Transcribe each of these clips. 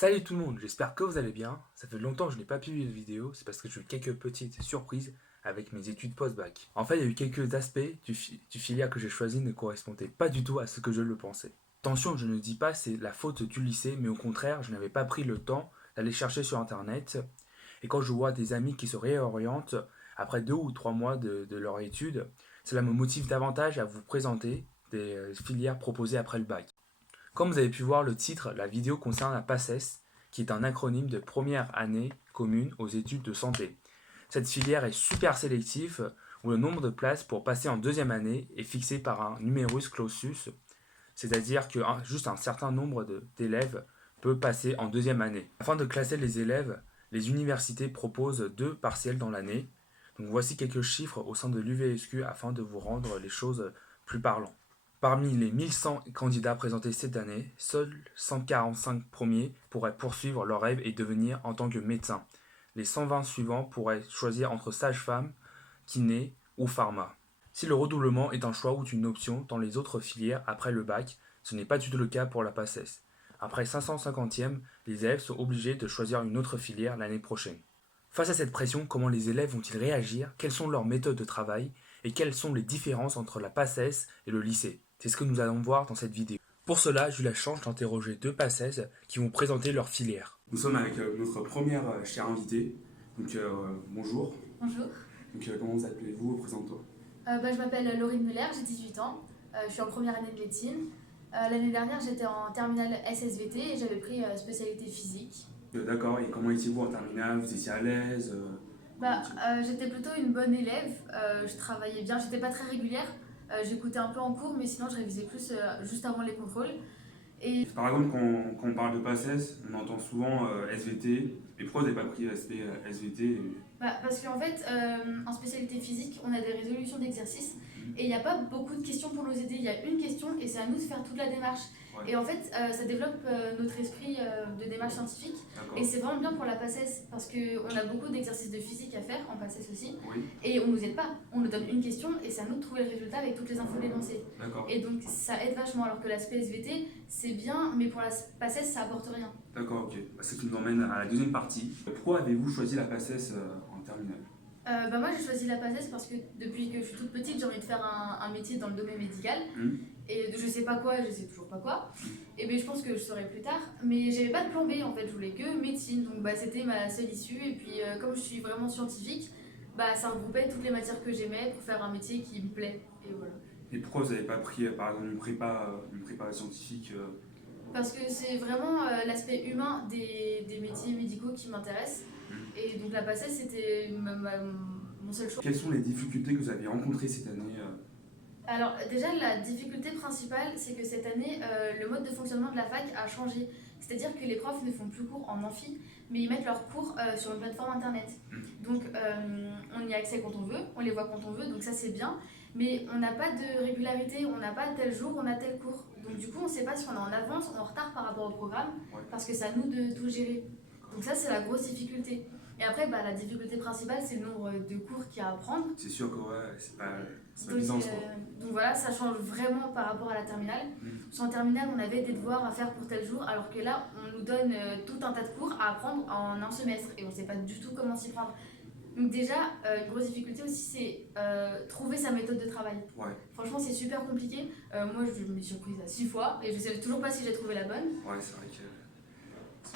Salut tout le monde, j'espère que vous allez bien. Ça fait longtemps que je n'ai pas publié de vidéo, c'est parce que j'ai eu quelques petites surprises avec mes études post-bac. En fait, il y a eu quelques aspects du filière que j'ai choisi ne correspondaient pas du tout à ce que je le pensais. Attention, je ne dis pas c'est la faute du lycée, mais au contraire, je n'avais pas pris le temps d'aller chercher sur internet. Et quand je vois des amis qui se réorientent après 2 ou 3 mois de leur étude, cela me motive davantage à vous présenter des filières proposées après le bac. Comme vous avez pu voir le titre, la vidéo concerne la PACES, qui est un acronyme de première année commune aux études de santé. Cette filière est super sélective, où le nombre de places pour passer en deuxième année est fixé par un numerus clausus, c'est-à-dire que juste un certain nombre d'élèves peut passer en deuxième année. Afin de classer les élèves, les universités proposent 2 partiels dans l'année. Donc voici quelques chiffres au sein de l'UVSQ afin de vous rendre les choses plus parlantes. Parmi les 1100 candidats présentés cette année, seuls 145 premiers pourraient poursuivre leur rêve et devenir en tant que médecin. Les 120 suivants pourraient choisir entre sage-femme, kiné ou pharma. Si le redoublement est un choix ou une option dans les autres filières après le bac, ce n'est pas du tout le cas pour la PACES. Après 550e, les élèves sont obligés de choisir une autre filière l'année prochaine. Face à cette pression, comment les élèves vont-ils réagir? Quelles sont leurs méthodes de travail? Et quelles sont les différences entre la PACES et le lycée? C'est ce que nous allons voir dans cette vidéo. Pour cela, j'ai eu la chance d'interroger 2 PACES qui vont présenter leur filière. Nous sommes avec notre première chère invitée. Donc bonjour. Bonjour. Donc comment vous appelez-vous? Présente-toi. Je m'appelle Laurine Muller, j'ai 18 ans. Je suis en première année de médecine. L'année dernière, j'étais en terminale SSVT et j'avais pris spécialité physique. D'accord, et comment étiez-vous en terminale? Vous étiez à l'aise? J'étais plutôt une bonne élève, je travaillais bien, j'étais pas très régulière. J'écoutais un peu en cours, mais sinon je révisais plus juste avant les contrôles. Et Par exemple, quand on parle de PACES, on entend souvent SVT. Mais pourquoi vous n'avez pas pris SVT? Parce qu'en fait, en spécialité physique, on a des résolutions d'exercices et il n'y a pas beaucoup de questions pour nous aider. Il y a une question et c'est à nous de faire toute la démarche. Ouais. Et en fait, ça développe notre esprit de démarche scientifique. Et c'est vraiment bien pour la PACES parce qu'on a beaucoup d'exercices de physique à faire en PACES aussi. Oui. Et on nous aide pas. On nous donne une question et c'est à nous de trouver le résultat avec toutes les infos énoncées. Et donc ça aide vachement. Alors que l'aspect SVT, c'est bien, mais pour la PACES, ça apporte rien. D'accord, ok. Ce qui nous emmène à la deuxième partie. Pourquoi avez-vous choisi la PACES en terminale? Moi j'ai choisi la PACES parce que depuis que je suis toute petite j'ai envie de faire un métier dans le domaine médical et je sais pas quoi, je sais toujours pas quoi et je pense que je saurai plus tard mais j'avais pas de plan B en fait, je voulais que médecine donc c'était ma seule issue et puis comme je suis vraiment scientifique ça regroupait toutes les matières que j'aimais pour faire un métier qui me plaît et voilà. Et pourquoi vous n'avez pas pris par exemple une prépa scientifique Parce que c'est vraiment l'aspect humain des métiers médicaux qui m'intéresse et donc la PACES c'était mon seul choix. Quelles sont les difficultés que vous avez rencontrées cette année Alors déjà la difficulté principale c'est que cette année le mode de fonctionnement de la fac a changé. C'est-à-dire que les profs ne font plus cours en amphi mais ils mettent leurs cours sur une plateforme internet. Donc on y a accès quand on veut, on les voit quand on veut donc ça c'est bien. Mais on n'a pas de régularité, on n'a pas tel jour, on a tel cours. Donc du coup on ne sait pas si on est en avance ou en retard par rapport au programme parce que c'est à nous de tout gérer. Donc ça c'est la grosse difficulté. Et après, la difficulté principale, c'est le nombre de cours qu'il y a à prendre. C'est sûr que c'est pas donc, évident quoi. Donc voilà, ça change vraiment par rapport à la terminale. Parce qu'en terminale, on avait des devoirs à faire pour tel jour, alors que là, on nous donne tout un tas de cours à apprendre en un semestre. Et on ne sait pas du tout comment s'y prendre. Donc déjà, une grosse difficulté aussi, c'est trouver sa méthode de travail. Ouais. Franchement, c'est super compliqué. Moi, je me suis surprise à 6 fois et je ne sais toujours pas si j'ai trouvé la bonne. Ouais, c'est vrai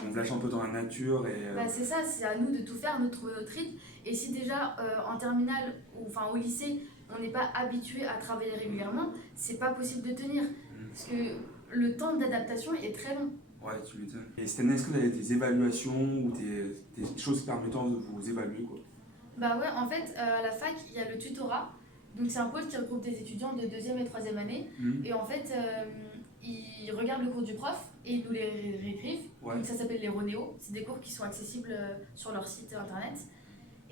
qu'on se lâche un peu dans la nature et... C'est ça, c'est à nous de tout faire, de trouver notre rythme. Et si déjà en terminale ou au lycée, on n'est pas habitué à travailler régulièrement, c'est pas possible de tenir. Parce que le temps d'adaptation est très long. Ouais, tu m'étonnes. Et cette année, est-ce que vous avez des évaluations ou des choses permettant de vous évaluer quoi? En fait, à la fac, il y a le tutorat. Donc c'est un pôle qui regroupe des étudiants de deuxième et troisième année. Et en fait, ils regardent le cours du prof et ils nous les réécrivent. Donc ça s'appelle les Ronéos. C'est des cours qui sont accessibles sur leur site internet.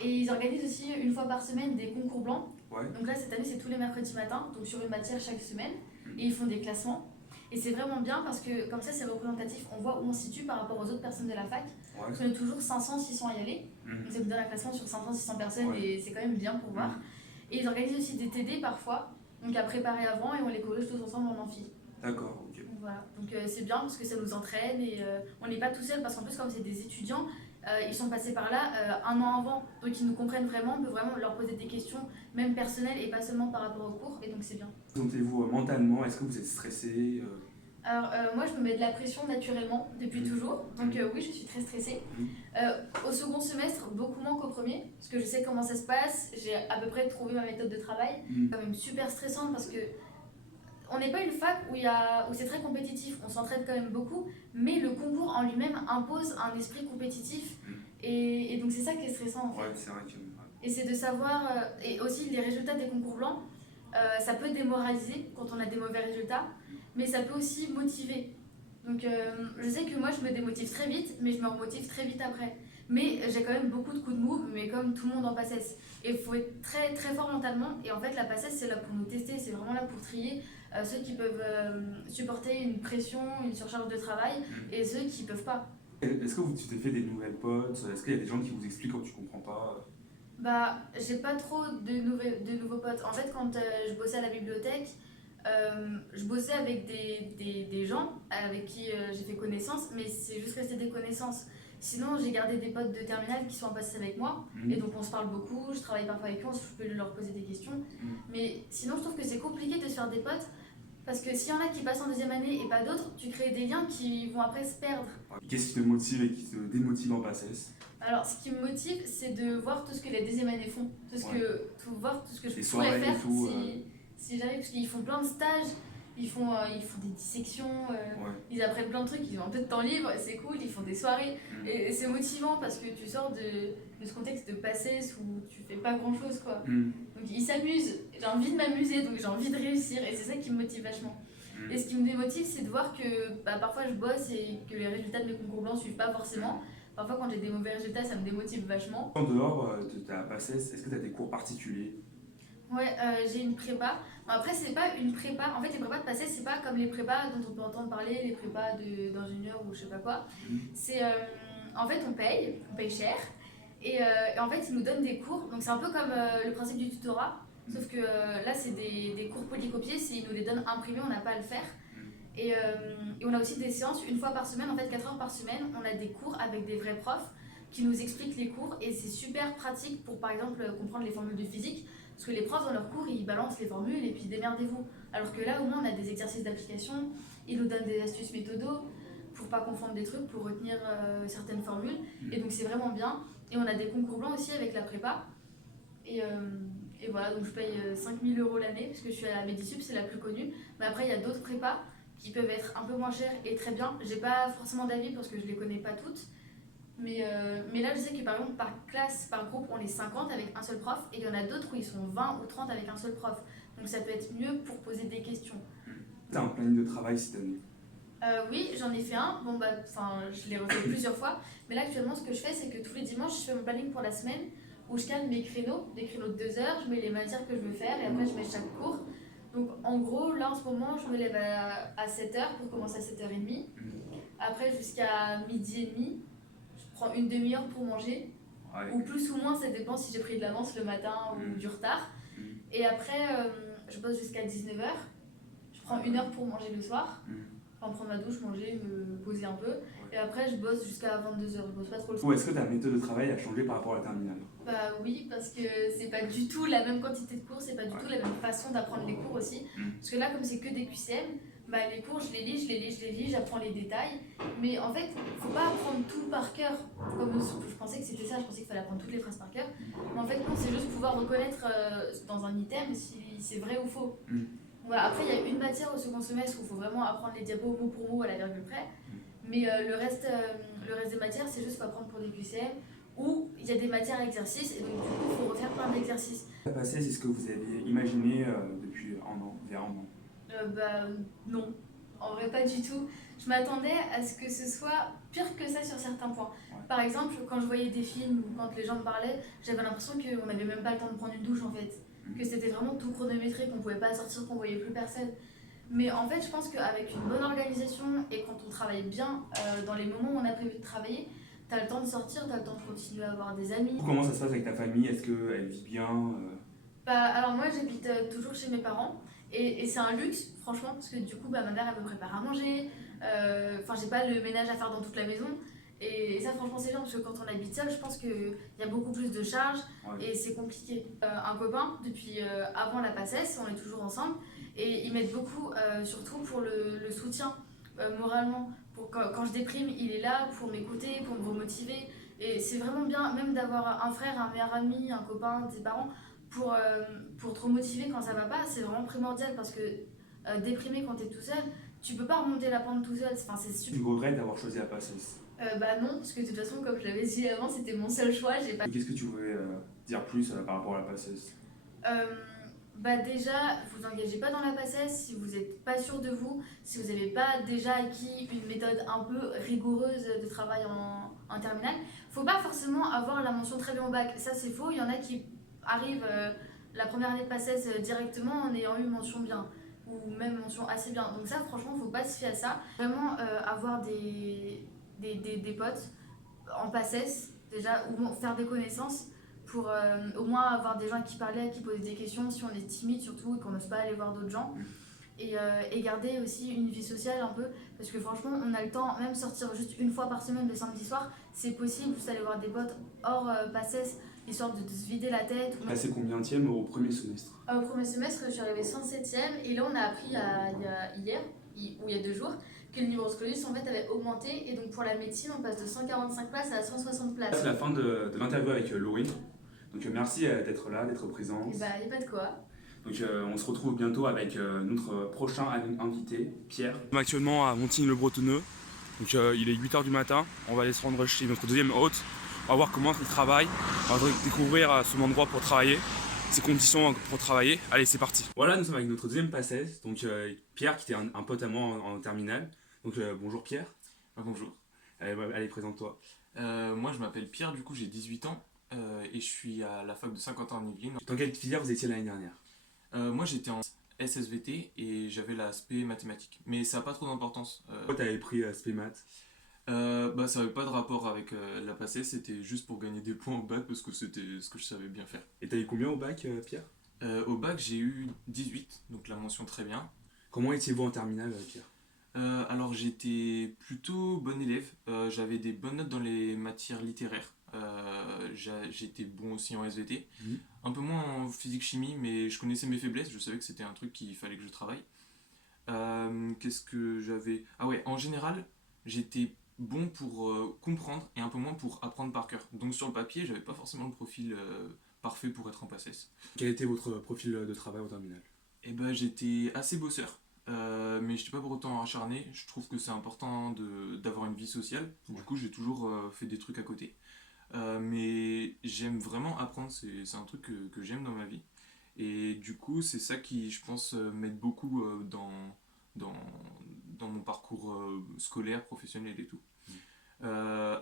Et ils organisent aussi une fois par semaine des concours blancs. Donc là, cette année, c'est tous les mercredis matins, donc sur une matière chaque semaine. Et ils font des classements. Et c'est vraiment bien parce que comme ça, c'est représentatif. On voit où on se situe par rapport aux autres personnes de la fac. Parce qu'on est toujours 500, 600 à y aller. Donc ça vous donne un classement sur 500, 600 personnes et c'est quand même bien pour voir. Et ils organisent aussi des TD parfois, donc à préparer avant et on les corrige tous ensemble en amphi. D'accord, ok. Voilà, donc c'est bien parce que ça nous entraîne et on n'est pas tout seul parce qu'en plus, comme c'est des étudiants, ils sont passés par là un an avant, donc ils nous comprennent vraiment, on peut vraiment leur poser des questions, même personnelles et pas seulement par rapport au cours, et donc c'est bien. Sentez-vous mentalement? Est-ce que vous êtes stressé? Alors, moi, je me mets de la pression naturellement depuis toujours, donc oui, je suis très stressée. Au second semestre, beaucoup moins qu'au premier, parce que je sais comment ça se passe, j'ai à peu près trouvé ma méthode de travail. C'est quand même super stressant parce que on n'est pas une fac où c'est très compétitif, on s'entraide quand même beaucoup, mais le concours en lui-même impose un esprit compétitif, et donc c'est ça qui est stressant en fait. Ouais, c'est vrai que... Et c'est de savoir, et aussi les résultats des concours blancs, ça peut démoraliser quand on a des mauvais résultats, mais ça peut aussi motiver. Donc je sais que moi je me démotive très vite, mais je me remotive très vite après. Mais j'ai quand même beaucoup de coups de mou, mais comme tout le monde en PACES. Et il faut être très très fort mentalement, et en fait la PACES c'est là pour nous tester, c'est vraiment là pour trier ceux qui peuvent supporter une pression, une surcharge de travail, et ceux qui peuvent pas. Est-ce que tu t'es fait des nouvelles potes? Est-ce qu'il y a des gens qui vous expliquent quand tu comprends pas? Bah, j'ai pas trop de nouveaux potes. En fait, quand je bossais à la bibliothèque, je bossais avec des gens avec qui j'ai fait connaissance, mais c'est juste resté des connaissances. Sinon, j'ai gardé des potes de terminale qui sont en PACES avec moi, et donc on se parle beaucoup, je travaille parfois avec eux, je peux leur poser des questions. Mais sinon, je trouve que c'est compliqué de se faire des potes, parce que s'il y en a qui passent en deuxième année et pas d'autres, tu crées des liens qui vont après se perdre. Qu'est-ce qui te motive et qui te démotive en PACES? Alors, ce qui me motive, c'est de voir tout ce que les deuxième années font. Voir tout ce que je Les pourrais soirées faire et tout, si j'arrive. Parce qu'ils font plein de stages, ils font des dissections, ils apprennent plein de trucs, ils ont un peu de temps libre, c'est cool, ils font des soirées. Et c'est motivant parce que tu sors de ce contexte de PACES où tu fais pas grand chose, quoi. Donc ils s'amusent, j'ai envie de m'amuser, donc j'ai envie de réussir, et c'est ça qui me motive vachement. Et ce qui me démotive, c'est de voir que parfois je bosse et que les résultats de mes concours blancs suivent pas forcément. Parfois, quand j'ai des mauvais résultats, ça me démotive vachement. En dehors de ta PACES, est-ce que tu as des cours particuliers? Ouais, j'ai une prépa. Bon, après, c'est pas une prépa. En fait, les prépas de PACES, c'est pas comme les prépas dont on peut entendre parler, les prépas d'ingénieurs ou je sais pas quoi. C'est, en fait, on paye cher. Et en fait, ils nous donnent des cours. Donc, c'est un peu comme le principe du tutorat. Sauf que là, c'est des cours polycopiés. Ils nous les donnent imprimés, on n'a pas à le faire. Et on a aussi des séances une fois par semaine, en fait 4 heures par semaine, on a des cours avec des vrais profs qui nous expliquent les cours, et c'est super pratique pour par exemple comprendre les formules de physique, parce que les profs dans leurs cours ils balancent les formules et puis démerdez-vous. Alors que là au moins on a des exercices d'application, ils nous donnent des astuces méthodo pour pas confondre des trucs, pour retenir certaines formules, et donc c'est vraiment bien. Et on a des concours blancs aussi avec la prépa. Et voilà, donc je paye 5 000 € l'année, parce que je suis à la Medisup, c'est la plus connue. Mais après, il y a d'autres prépas qui peuvent être un peu moins chères et très bien. J'ai pas forcément d'avis parce que je les connais pas toutes. Mais là, je sais que par exemple, par classe, par groupe, on est 50 avec un seul prof. Et il y en a d'autres où ils sont 20 ou 30 avec un seul prof. Donc ça peut être mieux pour poser des questions. T'as un planning de travail cette année? Oui, j'en ai fait un. Bon, je l'ai refait plusieurs fois. Mais là, actuellement, ce que je fais, c'est que tous les dimanches, je fais mon planning pour la semaine, où je calme mes créneaux, des créneaux de 2 heures, je mets les matières que je veux faire et après je mets chaque cours. Donc en gros, là en ce moment, je me lève à 7 heures pour commencer à 7h30. Après jusqu'à midi et demi, je prends une demi-heure pour manger. Ou plus ou moins, ça dépend si j'ai pris de l'avance le matin ou du retard. Et après, je bosse jusqu'à 19h. Je prends 1 heure pour manger le soir. Enfin, prendre ma douche, manger, me poser un peu. Et après, je bosse jusqu'à 22h. Je bosse pas trop le soir. Ou est-ce que ta méthode de travail a changé par rapport à la terminale? Bah oui, parce que c'est pas du tout la même quantité de cours, c'est pas du tout la même façon d'apprendre les cours aussi. Parce que là, comme c'est que des QCM, bah les cours, je les lis, j'apprends les détails. Mais en fait, faut pas apprendre tout par cœur. Comme je pensais que c'était ça, je pensais qu'il fallait apprendre toutes les phrases par cœur. Mais en fait, non, c'est juste pouvoir reconnaître dans un item si c'est vrai ou faux. Voilà, après, il y a une matière au second semestre où il faut vraiment apprendre les diapos mot pour mot à la virgule près. Mais le reste des matières, c'est juste qu'il faut apprendre pour des QCM, où il y a des matières à exercices, et donc du coup, il faut refaire plein d'exercices. La PACES, c'est ce que vous aviez imaginé depuis il y a un an? Non, en vrai pas du tout. Je m'attendais à ce que ce soit pire que ça sur certains points. Par exemple, quand je voyais des films ou quand les gens me parlaient, j'avais l'impression qu'on n'avait même pas le temps de prendre une douche en fait. Que c'était vraiment tout chronométré, qu'on pouvait pas sortir, qu'on voyait plus personne. Mais en fait, je pense qu'avec une bonne organisation et quand on travaille bien dans les moments où on a prévu de travailler, t'as le temps de sortir, t'as le temps de continuer à avoir des amis. Comment ça se passe avec ta famille? Est-ce qu'elle vit bien? Alors moi, j'habite toujours chez mes parents. Et c'est un luxe, franchement, parce que du coup, bah, ma mère, elle me prépare à manger. Enfin, j'ai pas le ménage à faire dans toute la maison. Et ça, franchement, c'est bien, parce que quand on habite seul, je pense qu'il y a beaucoup plus de charges et c'est compliqué. Un copain, depuis avant la PACES, on est toujours ensemble. Et ils m'aident beaucoup, surtout pour le soutien moralement. Pour quand je déprime, il est là pour m'écouter, pour me remotiver. Et c'est vraiment bien, même d'avoir un frère, un meilleur ami, un copain, des parents, pour, euh, pour te remotiver quand ça va pas. C'est vraiment primordial parce que déprimé quand t'es tout seul, tu peux pas remonter la pente tout seul. Enfin, c'est super. Tu regrettes d'avoir choisi la PACES? Bah non, parce que de toute façon, comme je l'avais dit avant, c'était mon seul choix. J'ai pas... Et qu'est-ce que tu voulais dire plus par rapport à la PACES? Euh, Bah déjà, vous engagez pas dans la PACES si vous n'êtes pas sûr de vous, si vous n'avez pas déjà acquis une méthode un peu rigoureuse de travail en terminale. Faut pas forcément avoir la mention très bien au bac, ça c'est faux. Il y en a qui arrivent la première année de PACES directement en ayant eu mention bien ou même mention assez bien. Donc ça, franchement, faut pas se fier à ça. Vraiment avoir des potes en PACES déjà ou faire des connaissances pour au moins avoir des gens à qui parler, à qui poser des questions si on est timide surtout et qu'on n'ose pas aller voir d'autres gens. Et garder aussi une vie sociale un peu, parce que franchement on a le temps, même sortir juste une fois par semaine le samedi soir, c'est possible, juste aller voir des potes hors PACES, histoire de se vider la tête. Passé combienième au premier semestre? Au premier semestre, je suis arrivée 107e et là on a appris hier, ou il y a 2 jours, que le numerus clausus en fait avait augmenté et donc pour la médecine on passe de 145 places à 160 places. C'est la fin de l'interview avec Laurine. Donc merci d'être là, d'être présente. Et bah y a pas de quoi. Donc on se retrouve bientôt avec notre prochain invité, Pierre. Nous sommes actuellement à Montigny-le-Bretonneux. Donc il est 8h du matin. On va aller se rendre chez notre deuxième hôte. On va voir comment il travaille. On va découvrir son endroit pour travailler, ses conditions pour travailler. Allez, c'est parti. Voilà, nous sommes avec notre deuxième PACES. Donc Pierre, qui était un pote à moi en terminale. Donc bonjour Pierre. Bonjour. Allez, présente-toi. Moi je m'appelle Pierre, du coup j'ai 18 ans et je suis à la fac de Saint-Quentin-en-Yvelines. Dans quelle filière vous étiez l'année dernière? Moi j'étais en SSVT et j'avais l'aspect mathématique, mais ça n'a pas trop d'importance. Pourquoi t'avais pris SP Maths? Bah, ça n'avait pas de rapport avec la passée, c'était juste pour gagner des points au bac parce que c'était ce que je savais bien faire. Et t'as eu combien au bac, Pierre? Au bac j'ai eu 18, donc la mention très bien. Comment étiez-vous en terminale, Pierre? Alors j'étais plutôt bon élève, j'avais des bonnes notes dans les matières littéraires, j'étais bon aussi en SVT, un peu moins en physique-chimie, mais je connaissais mes faiblesses, je savais que c'était un truc qu'il fallait que je travaille. Qu'est-ce que j'avais? Ah ouais, en général, j'étais bon pour comprendre et un peu moins pour apprendre par cœur. Donc sur le papier, j'avais pas forcément le profil parfait pour être en PACES. Quel était votre profil de travail au terminal? Et ben j'étais assez bosseur. Mais je n'étais pas pour autant acharné. Je trouve que c'est important d'avoir une vie sociale. Du coup, j'ai toujours fait des trucs à côté. Mais j'aime vraiment apprendre. C'est un truc que j'aime dans ma vie. Et du coup, c'est ça qui, je pense, m'aide beaucoup dans, dans mon parcours scolaire, professionnel et tout.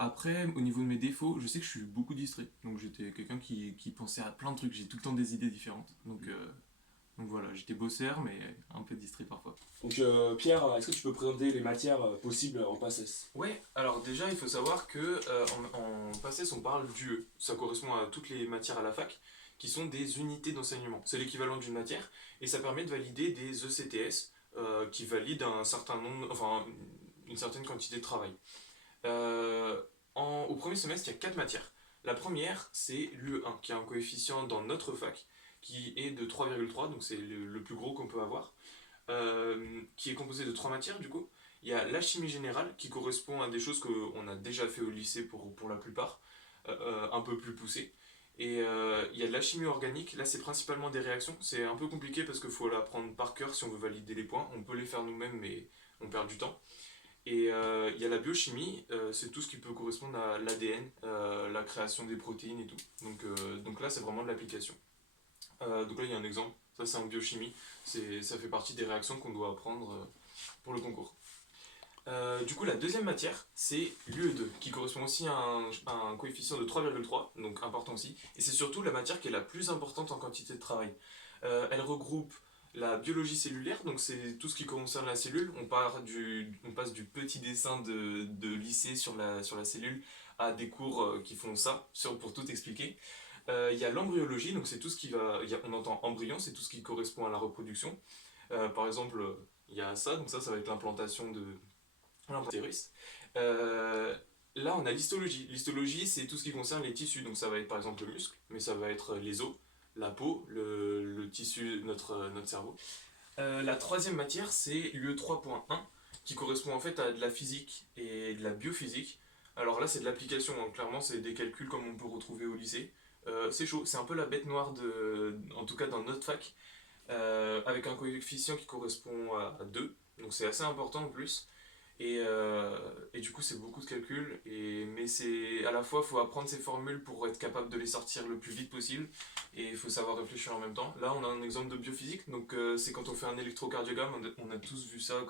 Après, au niveau de mes défauts, je sais que je suis beaucoup distrait. Donc j'étais quelqu'un qui pensait à plein de trucs. J'ai tout le temps des idées différentes. Donc voilà, j'étais bosseur, mais un peu distrait parfois. Donc Pierre, est-ce que tu peux présenter les matières possibles en PACES? Ouais, alors déjà il faut savoir que en PACES on parle d'UE. Ça correspond à toutes les matières à la fac, qui sont des unités d'enseignement. C'est l'équivalent d'une matière, et ça permet de valider des ECTS qui valident un certain nombre, enfin une certaine quantité de travail. Au premier semestre, il y a 4 matières. La première, c'est l'UE1, qui a un coefficient dans notre fac, qui est de 3,3, donc c'est le plus gros qu'on peut avoir, qui est composé de 3 matières du coup. Il y a la chimie générale, qui correspond à des choses qu'on a déjà fait au lycée pour la plupart, un peu plus poussées. Et il y a de la chimie organique, là c'est principalement des réactions. C'est un peu compliqué parce qu'il faut l'apprendre par cœur si on veut valider les points. On peut les faire nous-mêmes, mais on perd du temps. Et il y a la biochimie, c'est tout ce qui peut correspondre à l'ADN, la création des protéines et tout. Donc là c'est vraiment de l'application. Donc là il y a un exemple, ça c'est en biochimie, ça fait partie des réactions qu'on doit apprendre pour le concours. Du coup la deuxième matière c'est l'UE2 qui correspond aussi à un coefficient de 3,3, donc important aussi, et c'est surtout la matière qui est la plus importante en quantité de travail. Elle regroupe la biologie cellulaire, donc c'est tout ce qui concerne la cellule, on passe du petit dessin de lycée sur la cellule à des cours qui font ça, pour tout expliquer. Il y a l'embryologie, donc c'est tout ce qui va. On entend embryon, c'est tout ce qui correspond à la reproduction. Par exemple, il y a ça, donc ça va être l'implantation de l'utérus. Là, on a l'histologie. L'histologie, c'est tout ce qui concerne les tissus. Donc ça va être par exemple le muscle, mais ça va être les os, la peau, le tissu, notre cerveau. La troisième matière, c'est l'UE 3.1, qui correspond en fait à de la physique et de la biophysique. Alors là, c'est de l'application, donc clairement, c'est des calculs comme on peut retrouver au lycée. C'est chaud, c'est un peu la bête noire, en tout cas dans notre fac, avec un coefficient qui correspond à 2, donc c'est assez important en plus. Et du coup, c'est beaucoup de calculs, mais c'est à la fois, il faut apprendre ces formules pour être capable de les sortir le plus vite possible, et il faut savoir réfléchir en même temps. Là, on a un exemple de biophysique, donc c'est quand on fait un électrocardiogramme, on a tous vu ça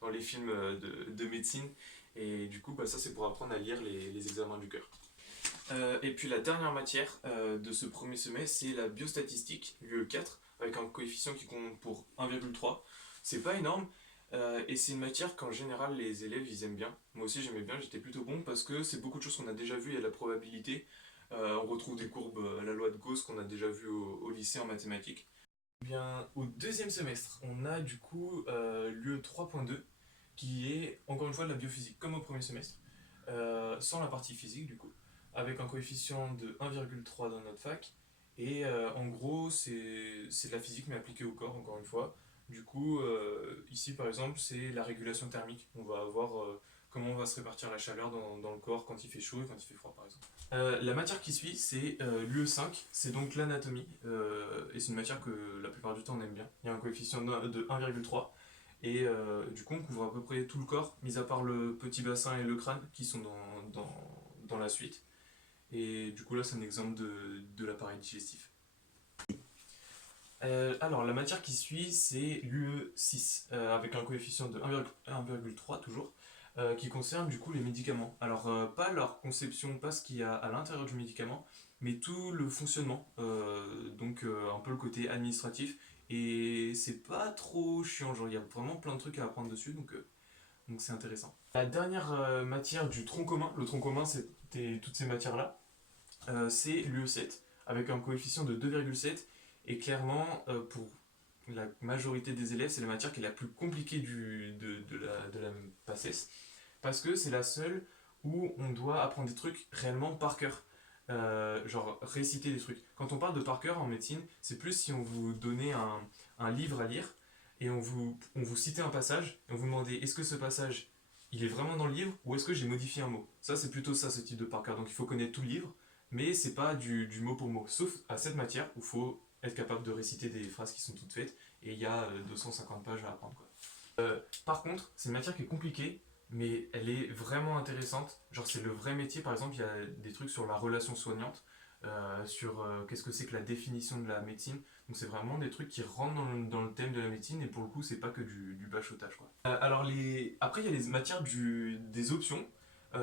dans les films de médecine, et du coup, bah, ça c'est pour apprendre à lire les examens du cœur. Et puis la dernière matière de ce premier semestre, c'est la biostatistique, l'UE4, avec un coefficient qui compte pour 1,3. C'est pas énorme, et c'est une matière qu'en général les élèves ils aiment bien. Moi aussi j'aimais bien, j'étais plutôt bon parce que c'est beaucoup de choses qu'on a déjà vues, il y a de la probabilité. On retrouve des courbes à la loi de Gauss qu'on a déjà vues au lycée en mathématiques. Bien, au deuxième semestre, on a du coup l'UE 3.2 qui est encore une fois de la biophysique, comme au premier semestre, sans la partie physique du coup, avec un coefficient de 1,3 dans notre fac. Et en gros, c'est de la physique mais appliquée au corps, encore une fois. Du coup, ici par exemple, c'est la régulation thermique. On va voir comment on va se répartir la chaleur dans le corps quand il fait chaud et quand il fait froid par exemple. La matière qui suit, c'est l'UE5, c'est donc l'anatomie, et c'est une matière que la plupart du temps on aime bien. Il y a un coefficient de 1,3, et du coup on couvre à peu près tout le corps, mis à part le petit bassin et le crâne qui sont dans la suite. Et du coup là c'est un exemple de l'appareil digestif. Alors la matière qui suit c'est l'UE6 avec un coefficient de 1,3 toujours, qui concerne du coup les médicaments. Alors pas leur conception, pas ce qu'il y a à l'intérieur du médicament, mais tout le fonctionnement, donc un peu le côté administratif, et c'est pas trop chiant, genre il y a vraiment plein de trucs à apprendre dessus, donc c'est intéressant. La dernière matière du tronc commun, le tronc commun c'était toutes ces matières là, c'est l'UE7 avec un coefficient de 2,7, et clairement pour la majorité des élèves c'est la matière qui est la plus compliquée de la PACES, parce que c'est la seule où on doit apprendre des trucs réellement par cœur. Genre réciter des trucs. Quand on parle de par cœur en médecine, c'est plus si on vous donnait un livre à lire et on vous citait un passage et on vous demandait est-ce que ce passage il est vraiment dans le livre ou est-ce que j'ai modifié un mot. Ça c'est plutôt ça, ce type de par cœur. Donc il faut connaître tout le livre, mais c'est pas du mot pour mot. Sauf à cette matière où il faut être capable de réciter des phrases qui sont toutes faites et il y a 250 pages à apprendre quoi. Par contre, c'est une matière qui est compliquée, mais elle est vraiment intéressante. Genre, c'est le vrai métier. Par exemple, il y a des trucs sur la relation soignante, sur qu'est-ce que c'est que la définition de la médecine. Donc, c'est vraiment des trucs qui rentrent dans le thème de la médecine, et pour le coup, c'est pas que du bachotage, quoi. Alors, après, il y a les matières des options.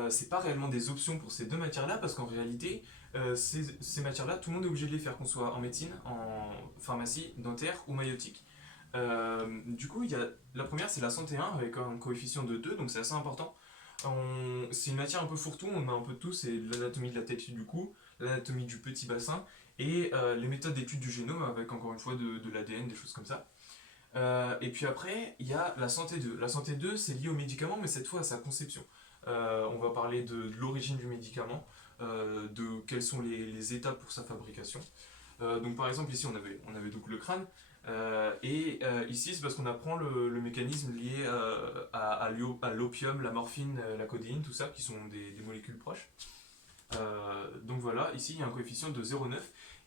C'est pas réellement des options pour ces deux matières-là, parce qu'en réalité, ces matières-là, tout le monde est obligé de les faire, qu'on soit en médecine, en pharmacie, dentaire ou maïeutique. Du coup, la première, c'est la santé 1 avec un coefficient de 2, donc c'est assez important. C'est une matière un peu fourre-tout, on a un peu de tout, c'est l'anatomie de la tête du cou, l'anatomie du petit bassin, et les méthodes d'étude du génome avec encore une fois de l'ADN, des choses comme ça. Et puis après, il y a la santé 2. La santé 2, c'est lié au médicament, mais cette fois à sa conception. On va parler de l'origine du médicament, de quelles sont les étapes pour sa fabrication. Donc par exemple ici on avait donc le crâne, et ici c'est parce qu'on apprend le mécanisme lié à l'opium, la morphine, la codéine, tout ça qui sont des molécules proches. Donc voilà, ici il y a un coefficient de 0,9,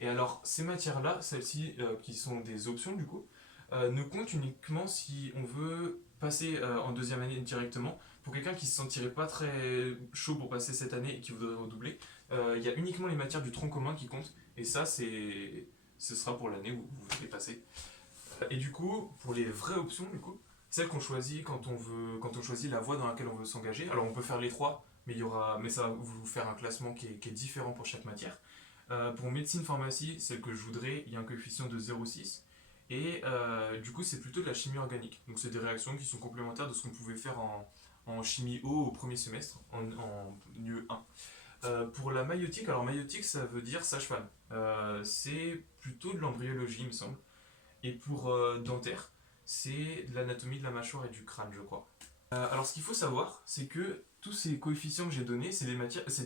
et alors ces matières là, celles-ci qui sont des options du coup, ne comptent uniquement si on veut passer en deuxième année directement. Pour quelqu'un qui se sentirait pas très chaud pour passer cette année et qui voudrait redoubler, il y a uniquement les matières du tronc commun qui comptent, et ça ce sera pour l'année où vous allez passer. Et du coup, pour les vraies options, du coup, celles qu'on choisit quand on choisit la voie dans laquelle on veut s'engager, alors on peut faire les trois, mais ça va vous faire un classement qui est différent pour chaque matière. Pour médecine pharmacie, celle que je voudrais, il y a un coefficient de 0,6. Et du coup, c'est plutôt de la chimie organique. Donc, c'est des réactions qui sont complémentaires de ce qu'on pouvait faire en chimie au premier semestre, en UE 1. Pour la maïeutique, alors maïeutique, ça veut dire sage-femme. C'est plutôt de l'embryologie, il me semble. Et pour dentaire, c'est de l'anatomie de la mâchoire et du crâne, je crois. Alors ce qu'il faut savoir, c'est que tous ces coefficients que j'ai donnés, c'est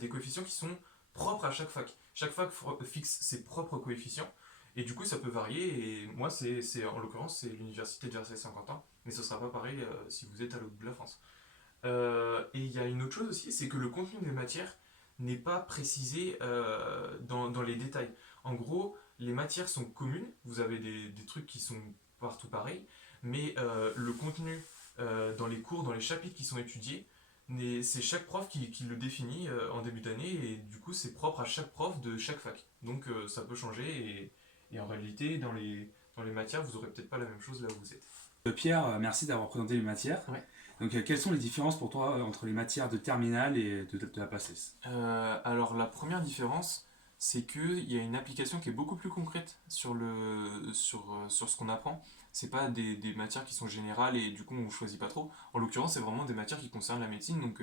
des coefficients qui sont propres à chaque fac. Chaque fac fixe ses propres coefficients, et du coup ça peut varier, et moi en l'occurrence c'est l'université de Versailles-Saint-Quentin, mais ce sera pas pareil si vous êtes à l'autre bout de la France. Et il y a une autre chose aussi, c'est que le contenu des matières n'est pas précisé dans les détails. En gros, les matières sont communes, vous avez des trucs qui sont partout pareils, mais le contenu dans les cours, dans les chapitres qui sont étudiés, c'est chaque prof qui le définit en début d'année, et du coup c'est propre à chaque prof de chaque fac. Donc ça peut changer, et en réalité, dans les matières, vous n'aurez peut-être pas la même chose là où vous êtes. Pierre, merci d'avoir présenté les matières. Ouais. Donc, quelles sont les différences pour toi entre les matières de terminale et de la PACES? Alors la première différence, c'est qu'il y a une application qui est beaucoup plus concrète sur ce qu'on apprend. C'est pas des matières qui sont générales et du coup on choisit pas trop. En l'occurrence, c'est vraiment des matières qui concernent la médecine, donc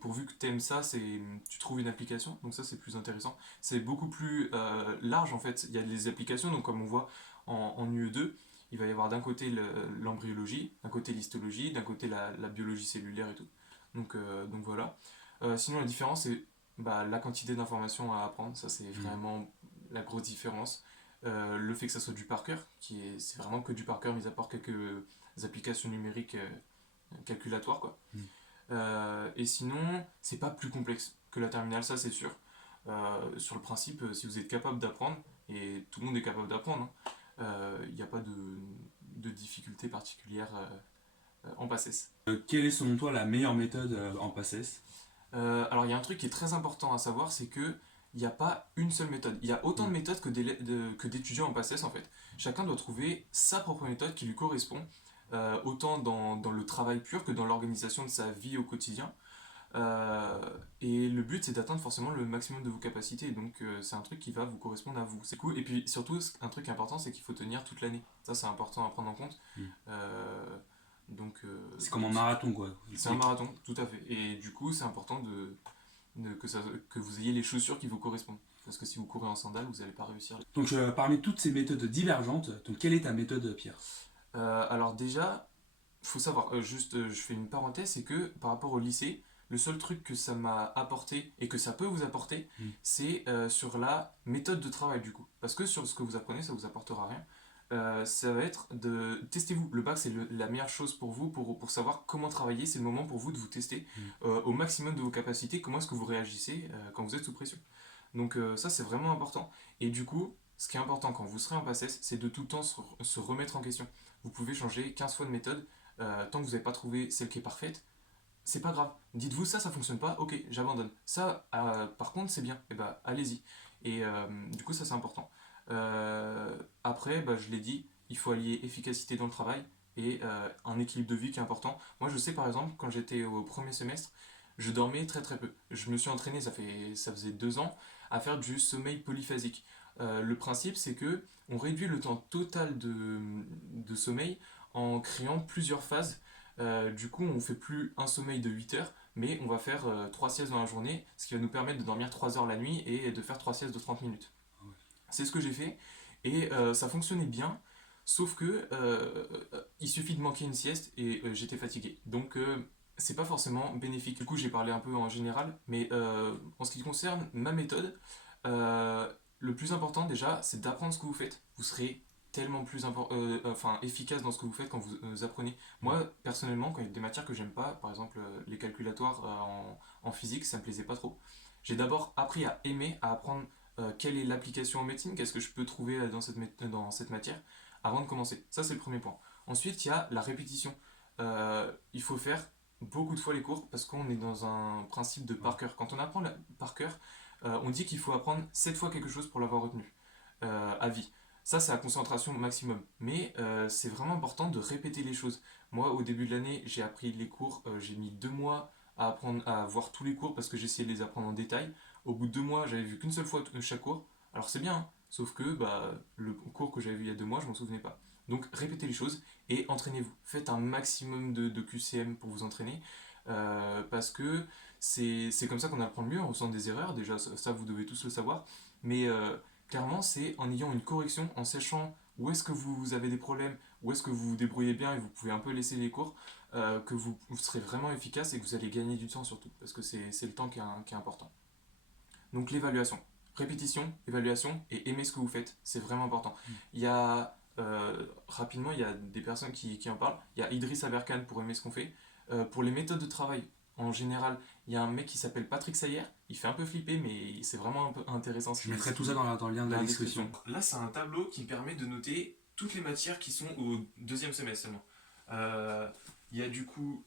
pourvu que tu aimes ça, tu trouves une application, donc ça c'est plus intéressant. C'est beaucoup plus large en fait. Il y a des applications, donc comme on voit en UE2, il va y avoir d'un côté l'embryologie, d'un côté l'histologie, d'un côté la biologie cellulaire et tout. Donc voilà. Sinon la différence c'est la quantité d'informations à apprendre, ça c'est vraiment la grosse différence. Le fait que ça soit du par cœur, c'est vraiment que du par cœur, mis à part quelques applications numériques calculatoires quoi. Et sinon, c'est pas plus complexe que la terminale, ça c'est sûr. Sur le principe, si vous êtes capable d'apprendre, et tout le monde est capable d'apprendre, il n'y a pas de difficulté particulière en PACES. Quelle est selon toi la meilleure méthode en PACES? Alors il y a un truc qui est très important à savoir, c'est que il n'y a pas une seule méthode. Il y a autant de méthodes que d'étudiants en PACES en fait. Chacun doit trouver sa propre méthode qui lui correspond, autant dans le travail pur que dans l'organisation de sa vie au quotidien. Et le but c'est d'atteindre forcément le maximum de vos capacités, donc c'est un truc qui va vous correspondre à vous. C'est cool. Et puis surtout, un truc important, c'est qu'il faut tenir toute l'année. Ça c'est important à prendre en compte. C'est comme un marathon quoi. C'est un marathon, tout à fait. Et du coup, c'est important que vous ayez les chaussures qui vous correspondent. Parce que si vous courez en sandales, vous n'allez pas réussir. Donc parmi toutes ces méthodes divergentes, donc quelle est ta méthode, Pierre? Alors déjà, faut savoir, je fais une parenthèse, c'est que par rapport au lycée, le seul truc que ça m'a apporté et que ça peut vous apporter, c'est sur la méthode de travail du coup. Parce que sur ce que vous apprenez, ça vous apportera rien. Ça va être de testez-vous. Le bac c'est la meilleure chose pour vous pour savoir comment travailler. C'est le moment pour vous de vous tester au maximum de vos capacités. Comment est-ce que vous réagissez quand vous êtes sous pression. Donc ça c'est vraiment important. Et du coup, ce qui est important quand vous serez en PACES, c'est de tout le temps se remettre en question. Vous pouvez changer 15 fois de méthode. Tant que vous n'avez pas trouvé celle qui est parfaite, c'est pas grave. Dites-vous ça fonctionne pas, ok, j'abandonne. Ça, par contre, c'est bien. Et allez-y. Et du coup, ça c'est important. Après, je l'ai dit, il faut allier efficacité dans le travail et un équilibre de vie qui est important. Moi, je sais par exemple, quand j'étais au premier semestre, je dormais très très peu. Je me suis entraîné, ça faisait 2 ans, à faire du sommeil polyphasique. Le principe, c'est que on réduit le temps total de sommeil en créant plusieurs phases. Du coup, on fait plus un sommeil de 8 heures, mais on va faire 3 siestes dans la journée, ce qui va nous permettre de dormir 3 heures la nuit et de faire 3 siestes de 30 minutes. C'est ce que j'ai fait et ça fonctionnait bien, sauf que il suffit de manquer une sieste et j'étais fatigué. Donc c'est pas forcément bénéfique. Du coup, j'ai parlé un peu en général, mais en ce qui concerne ma méthode, le plus important déjà, c'est d'apprendre ce que vous faites. Vous serez tellement plus efficace dans ce que vous faites quand vous apprenez. Moi, personnellement, quand il y a des matières que j'aime pas, par exemple les calculatoires en physique, ça me plaisait pas trop. J'ai d'abord appris à aimer, à apprendre quelle est l'application en médecine, qu'est-ce que je peux trouver dans cette matière, avant de commencer. Ça, c'est le premier point. Ensuite, il y a la répétition. Il faut faire beaucoup de fois les cours parce qu'on est dans un principe de par cœur. Quand on apprend par cœur, on dit qu'il faut apprendre 7 fois quelque chose pour l'avoir retenu à vie. Ça, c'est la concentration maximum. Mais c'est vraiment important de répéter les choses. Moi, au début de l'année, j'ai appris les cours, j'ai mis 2 mois à apprendre à voir tous les cours parce que j'essayais de les apprendre en détail. Au bout de 2 mois, j'avais vu qu'une seule fois chaque cours. Alors c'est bien, hein, sauf que le cours que j'avais vu il y a 2 mois, je m'en souvenais pas. Donc répétez les choses et entraînez-vous. Faites un maximum de QCM pour vous entraîner. Parce que c'est comme ça qu'on apprend le mieux, on ressent des erreurs, déjà ça vous devez tous le savoir. Mais clairement, c'est en ayant une correction, en sachant où est-ce que vous avez des problèmes, où est-ce que vous vous débrouillez bien et vous pouvez un peu laisser les cours, que vous serez vraiment efficace et que vous allez gagner du temps surtout, parce que c'est le temps qui est important. Donc l'évaluation. Répétition, évaluation et aimer ce que vous faites, c'est vraiment important. Il y a, rapidement, il y a des personnes qui en parlent. Il y a Idriss Aberkan pour aimer ce qu'on fait. Pour les méthodes de travail, en général, il y a un mec qui s'appelle Patrick Sayer. Il fait un peu flipper, mais c'est vraiment un peu intéressant. Je mettrai tout ça dans le lien de la description. Là, c'est un tableau qui permet de noter toutes les matières qui sont au deuxième semestre seulement. Il y a du coup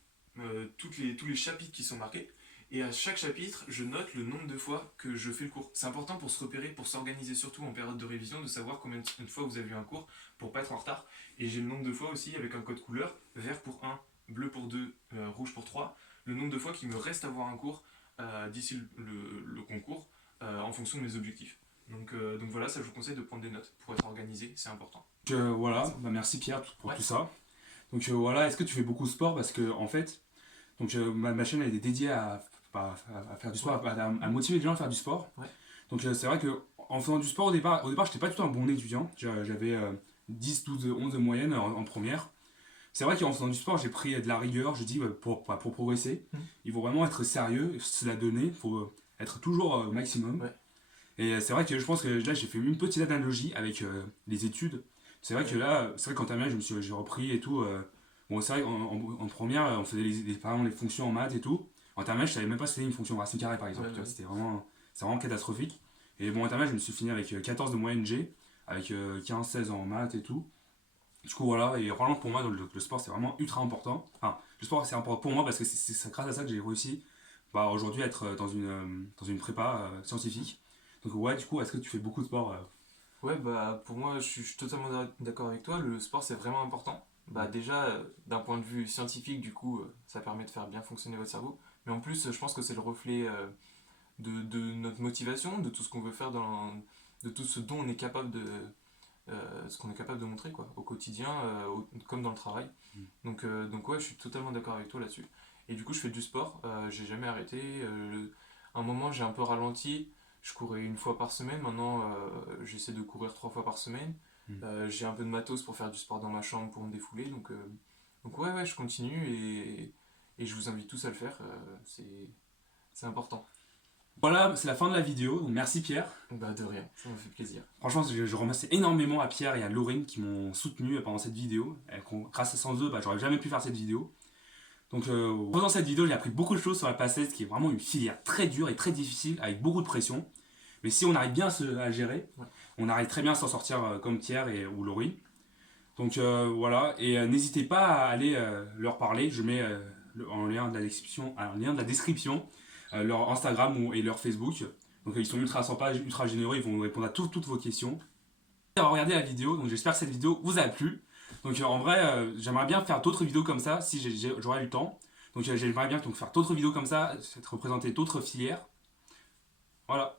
tous les chapitres qui sont marqués. Et à chaque chapitre, je note le nombre de fois que je fais le cours. C'est important pour se repérer, pour s'organiser surtout en période de révision, de savoir combien de fois vous avez eu un cours pour pas être en retard. Et j'ai le nombre de fois aussi avec un code couleur, vert pour 1, bleu pour 2, rouge pour 3, le nombre de fois qu'il me reste à avoir un cours d'ici le concours en fonction de mes objectifs. Donc voilà, ça je vous conseille de prendre des notes pour être organisé, c'est important. Voilà, merci Pierre pour tout ça. Donc voilà, est-ce que tu fais beaucoup de sport? Parce que en fait, ma chaîne elle est dédiée à faire du sport, à motiver les gens à faire du sport. Donc c'est vrai qu'en faisant du sport au départ j'étais pas du tout un bon étudiant. J'avais 10, 12, 11 de moyenne en première. C'est vrai qu'en faisant du sport j'ai pris de la rigueur. Je dis pour progresser, il faut vraiment être sérieux, se la donner, il faut être toujours au maximum. Et c'est vrai que je pense que là j'ai fait une petite analogie avec les études. C'est vrai que là, c'est vrai qu'en terminale j'ai repris et tout. Bon, c'est vrai qu'en première on faisait par exemple les fonctions en maths et tout. En terminale, je savais même pas si c'était une fonction racine carrée par exemple. C'était vraiment catastrophique. Et bon, en terminale, je me suis fini avec 14 de moyenne G, avec 15-16 en maths et tout. Du coup, voilà, et vraiment pour moi, le sport c'est vraiment ultra important. Enfin, le sport c'est important pour moi parce que c'est grâce à ça que j'ai réussi aujourd'hui à être dans une prépa scientifique. Donc, ouais, du coup, est-ce que tu fais beaucoup de sport Ouais, pour moi, je suis totalement d'accord avec toi. Le sport c'est vraiment important. Déjà, d'un point de vue scientifique, du coup, ça permet de faire bien fonctionner votre cerveau. Mais en plus, je pense que c'est le reflet de notre motivation, de tout ce qu'on veut faire, de tout ce dont on est capable de montrer quoi, au quotidien, comme dans le travail. Donc ouais, je suis totalement d'accord avec toi là-dessus. Et du coup, je fais du sport, j'ai jamais arrêté. À un moment, j'ai un peu ralenti, je courais 1 fois par semaine, maintenant j'essaie de courir 3 fois par semaine. J'ai un peu de matos pour faire du sport dans ma chambre pour me défouler, donc ouais, je continue et je vous invite tous à le faire, c'est important. Voilà, c'est la fin de la vidéo, donc merci Pierre. De rien, ça me fait plaisir. Franchement, je remercie énormément à Pierre et à Laurine qui m'ont soutenu pendant cette vidéo. Grâce à sans eux, j'aurais jamais pu faire cette vidéo. Donc en faisant cette vidéo, j'ai appris beaucoup de choses sur la PACES, qui est vraiment une filière très dure et très difficile, avec beaucoup de pression. Mais si on arrive bien à gérer, on arrive très bien à s'en sortir comme Pierre ou Laurine. Donc voilà, et n'hésitez pas à aller leur parler. Je mets en lien de la description leur Instagram et leur Facebook. Donc ils sont ultra sympas, ultra généreux, ils vont répondre à toutes vos questions. Merci d'avoir regardé la vidéo, donc j'espère que cette vidéo vous a plu. Donc en vrai, j'aimerais bien faire d'autres vidéos comme ça si j'aurais eu le temps. Donc j'aimerais bien faire d'autres vidéos comme ça, représenter d'autres filières. Voilà.